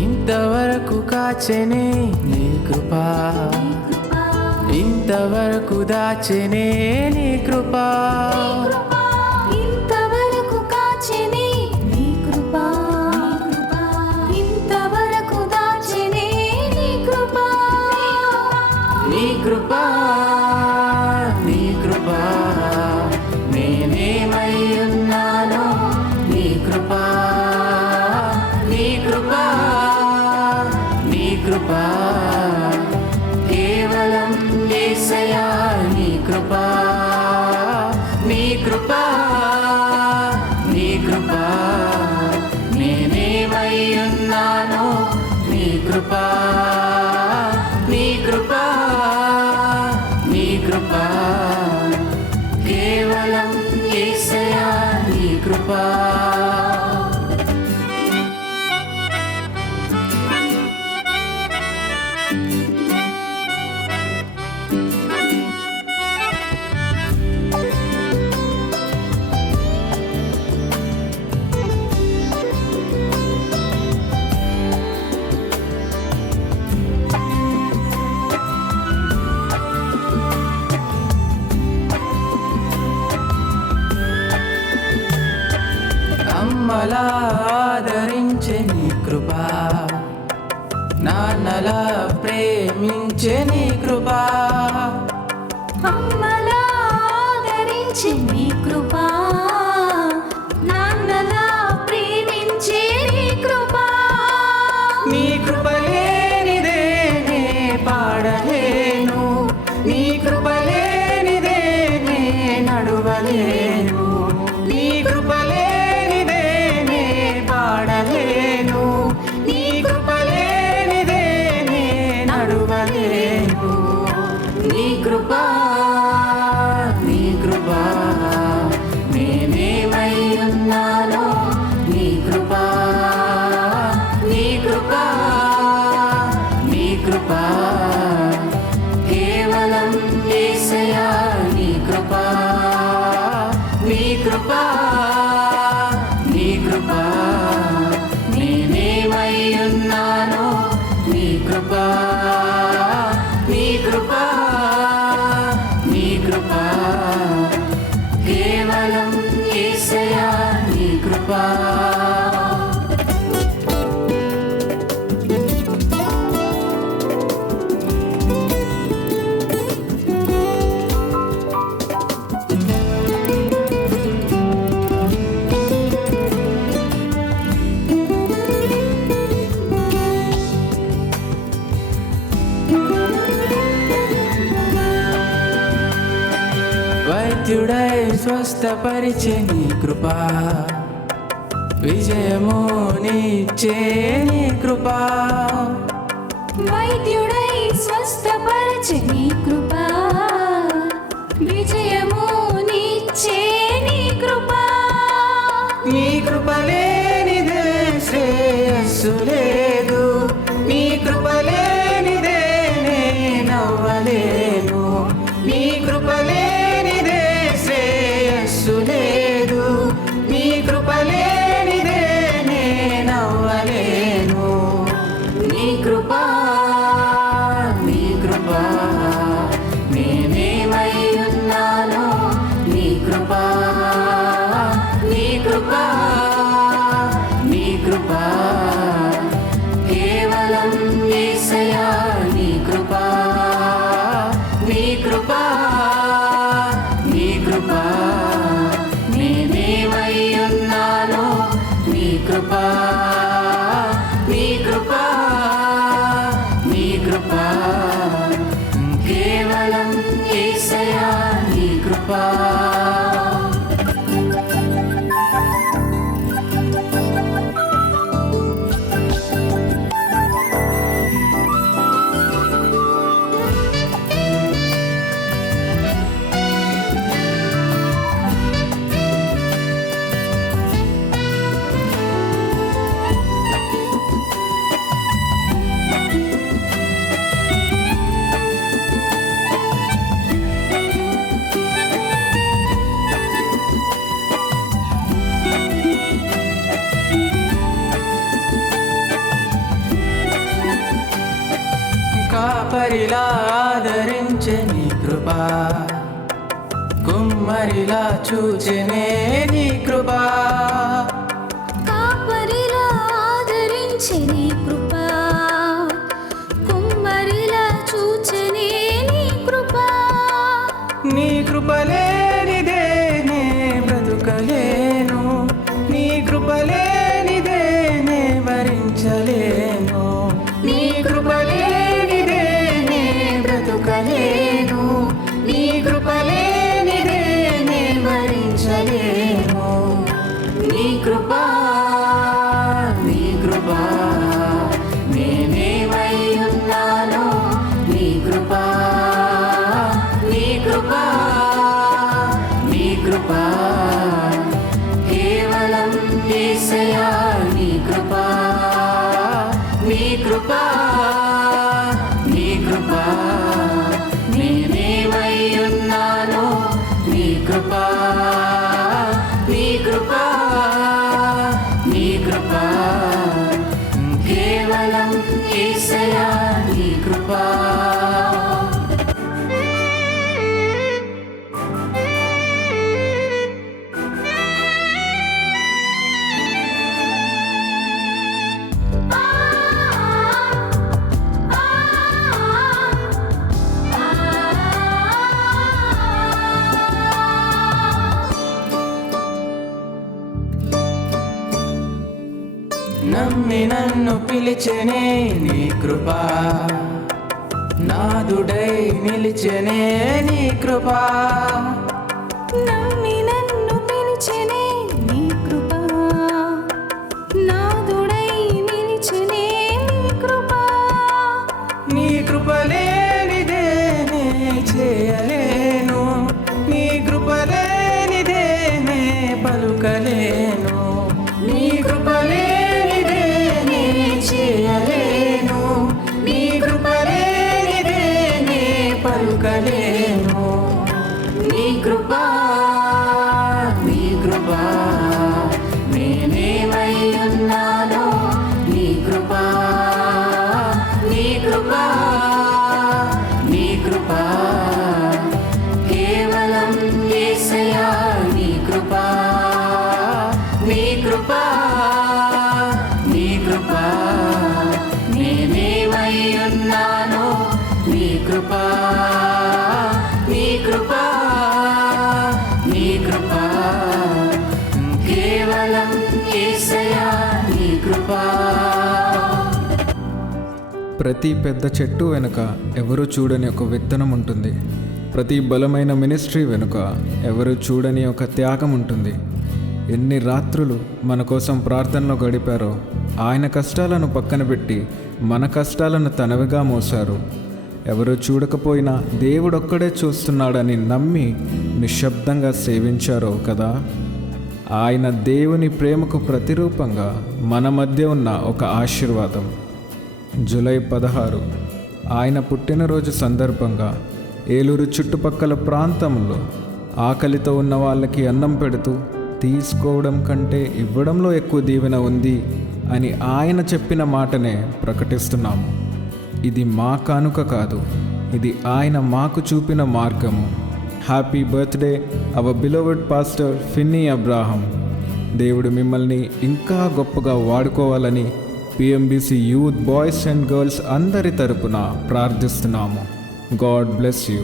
ఇంతవరకు కాచెనే నీ కృపా, ఇంతవరకు దాచెనే నీ కృపా, ఇంతవరకు కాచెనే నీ కృపా, ఇంతవరకు దాచెనే నీ కృపా, నీ కృపా, నీ కృపా, నేనేమై ఉన్నానో నీ కృపా, నీ కృపా, నీ కృపా, కేవలం యేసయ్యా నీ కృపా, నీ కృపా, నీ కృపా, నేనేమై ఉన్నానో నీ కృపా, నీ కృపా, నీ కృపా, కేవలం యేసయ్యా నీ కృపా. అమ్మలా ఆదరించే నీ కృపా, నాన్నలా ప్రేమించే నీ కృపా, అమ్మలా ఆదరించి నీ కృపా, నాన్నలా ప్రేమించే నీ కృపా, నీ కృప లేనిదే నే పాడలేను, నీ కృప లేనిదే నే నడవలేను, నీ కృప లేనిదే నే పాడలేను, నీ కృప లేనిదే నే నడవలేను, నీ కృపా, నీ కృపా, నేనేమై ఉన్నానో నీ కృపా, నీ కృపా, నీ కృపా, కేవలం యేసయ్యా నీ కృపా, నీ కృపా, నీ కృపా, నేనేమై ఉన్నానో నీ కృపా, నీ కృపా, నీ కృపా, కేవలం యేసయ్యా నీ కృపా. వైద్యుడై స్వస్థపరిచే నీ కృపా, విజయము నీచ్చే నీ కృపా, వైద్యుడై స్వస్థపరచే నీ కృపా, విజయము నీచ్చే నీ కృపా, నీ కృప లేనిదే శ్రేయస్సు లేదు, నీ కృప లేనిదే నే నవ్వలేను, నీ కృప లేనిదే శ్రేయస్సు లేదు, నీ కృప లేనిదే నే నవ్వలేను, నీ కృపా, నీ కృపా, నేనేమై ఉన్నానో నీ కృపా, నీ కృపా, నీ కృపా, కేవలం యేసయ్యా నీ కృపా, నీ కృపా, నీ కృపా, నేనేమై ఉన్నానో నీ కృపా, నీ కృపా, నీ కృపా, కేవలం యేసయ్యా నీ కృపా. కృప కుమ్మరిలా చూచెనే నీ కృప కాపరిలా ఆదరించే నీ కృప కుమ్మరిలా చూచెనే నీ కృప నీ కృప లేనిదే నే బ్రతుకలేను నీ కృప లేనిదే నే భరించలేను నీ కృప లేనిదే నే బ్రతుకలేను నీ కృప లేనిదే నే భరించలేను నీ కృప నేనేమై ఉన్నానో నీ కృప కేవలం యేసయ్యా నీ కృప నేనేమై ఉన్నానో నీ కృప కేవలం యేసయ్యా నీ కృప నమ్మి నన్ను పిలిచెనే నీ కృప నాదుడై నిలిచెనే నీ కృప నమ్మి నన్ను పిలిచెనే నీ కృప నాదుడై నిలిచెనే నీ కృప నీ కృప లేనిదే నే చేయలేను నీ కృప లేనిదే నే పలుకలేను నీ కృప లేనిదే నే చేయలేను నీ కృప లేనిదే నే పలుకలేను నీ కృప నేనేమై ఉన్నానో నీ కృప కేవలం యేసయ్యా నీ కృప నేనేమై ఉన్నానో నీ కృప కేవలం యేసయ్యా నీ కృప ప్రతి పెద్ద చెట్టు వెనుక ఎవరు చూడని ఒక విత్తనం ఉంటుంది. ప్రతి బలమైన మినిస్ట్రీ వెనుక ఎవరు చూడని ఒక త్యాగం ఉంటుంది. ఎన్ని రాత్రులు మన కోసం ప్రార్థనలో గడిపారో, ఆయన కష్టాలను పక్కన పెట్టి మన కష్టాలను తనవిగా మోశారు. ఎవరు చూడకపోయినా దేవుడొక్కడే చూస్తున్నాడని నమ్మి నిశ్శబ్దంగా సేవించారో కదా. ఆయన దేవుని ప్రేమకు ప్రతిరూపంగా మన మధ్య ఉన్న ఒక ఆశీర్వాదం. జూలై 16 ఆయన పుట్టినరోజు సందర్భంగా ఏలూరు చుట్టుపక్కల ప్రాంతంలో ఆకలితో ఉన్న వాళ్ళకి అన్నం పెడుతూ, తీసుకోవడం కంటే ఇవ్వడంలో ఎక్కువ దీవెన ఉంది అని ఆయన చెప్పిన మాటనే ప్రకటిస్తున్నాము. ఇది మా కానుక కాదు, ఇది ఆయన మాకు చూపిన మార్గము. Happy birthday hour beloved pastor Finny Abraham. దేవుడు మిమ్మల్ని ఇంకా గొప్పగా వాడుకోవాలని PMBC youth boys and girls అందరి తరపున ప్రార్థిస్తున్నాము. God bless you.